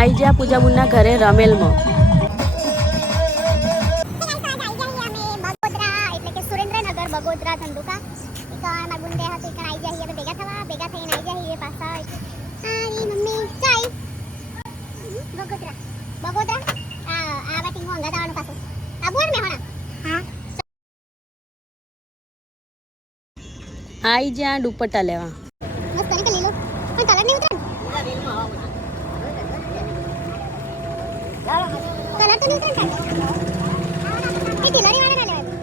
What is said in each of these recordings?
આવી ગયા પૂજાબુનના ઘરે રમેલમાં. બગોદરા ધંધુકા મારા ગુંડે હતી કે આવી જાય ભેગા થવા ભેગા થઈને આવી જાય પાછા આ મમ્મી ચાઈ બગોદરા બગોદરા આ બાટી હું અંગા જવાનું પાછું આ બોલ મે હોણા હા આવી જ્યાં દુપટ્ટા લેવા. મસ્ત કરી લીલો પણ કલર નહીં ઉતરે કલર તો નહીં ઉતરે એ ટીલરી વાળા ના લેવા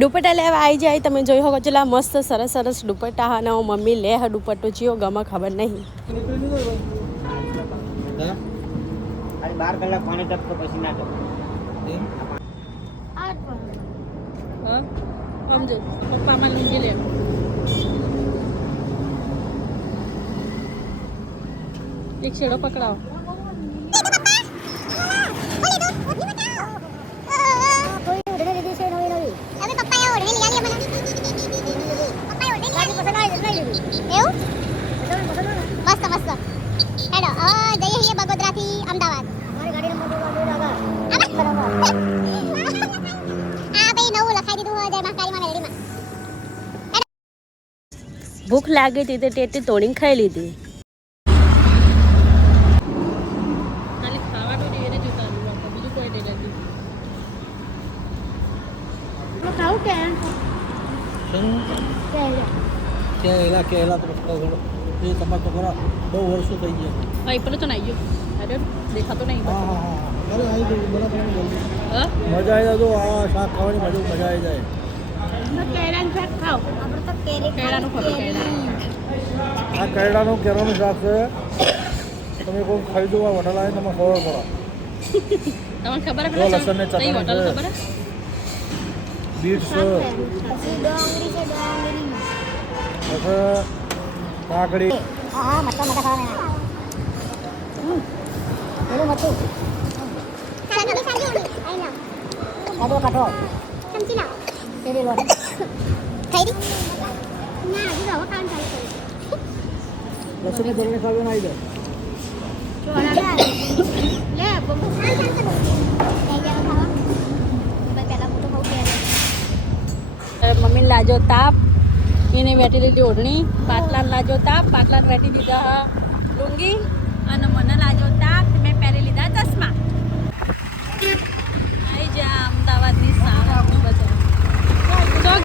દુપટ્ટા લેવા આવી જાય. તમે જોઈ શકો છો મસ્ત સરસ સરસ દુપટ્ટા હા. ના મમ્મી લે હા દુપટ્ટો ચિયો ગમે ખબર નહીં. 12 કલાક પાણી ટપકો પછી ના ટપકો. સમજો પપ્પા માં લીધી લે. એક છેડો પકડાવો. ભૂખ લાગી હતી તે ટેટી તોડીને ખાઈ લીધી. ખાલી ખાવાનું નહીં એને જોતા બીજું કોઈ નહીં નથી. ખાવું કે કેલા તો એ તમારે તો ખરા બહુ વર્ષો થઈ ગયા. હા એ પેલું તો નહીં ગયો. અરે દેખાતો નહીં. અરે આવી ગયું મજા આવી જાય તો આ શાક ખાવાની મજા આવી જાય. કેળાનું શાક ખાઓ. કેળાનું ખબર આ કેળાનું કેળાનું શાક છે. તમે કોઈ ખરીદો હોટલ આવે તમે ખબર પડે. તમને ખબર લસણ ને ચટણી હોટલ ખબર બીટ છે પછી કાકડી હા મસ્ત મસ્ત ખાવાના પેલું મતું સાગી સાગી આઈ ના કાઢો કાઢો સમજી ના તેરી લો ખાઈ દી ના હજી હવે કામ ચાલુ કરી લસણ ને દળને ખાવાનું આવી જાય. લે બબુ કામ ચાલુ કરો લઈ જાવ ખાવા પેલા મોટો બહુ કે મમ્મીને લાજો તાપ. એને વેટી લીધી ઓઢણી. પાટલાને લાજો તાપ. પાટલાને વેટી દીધા લુંગી. અને મને લાજો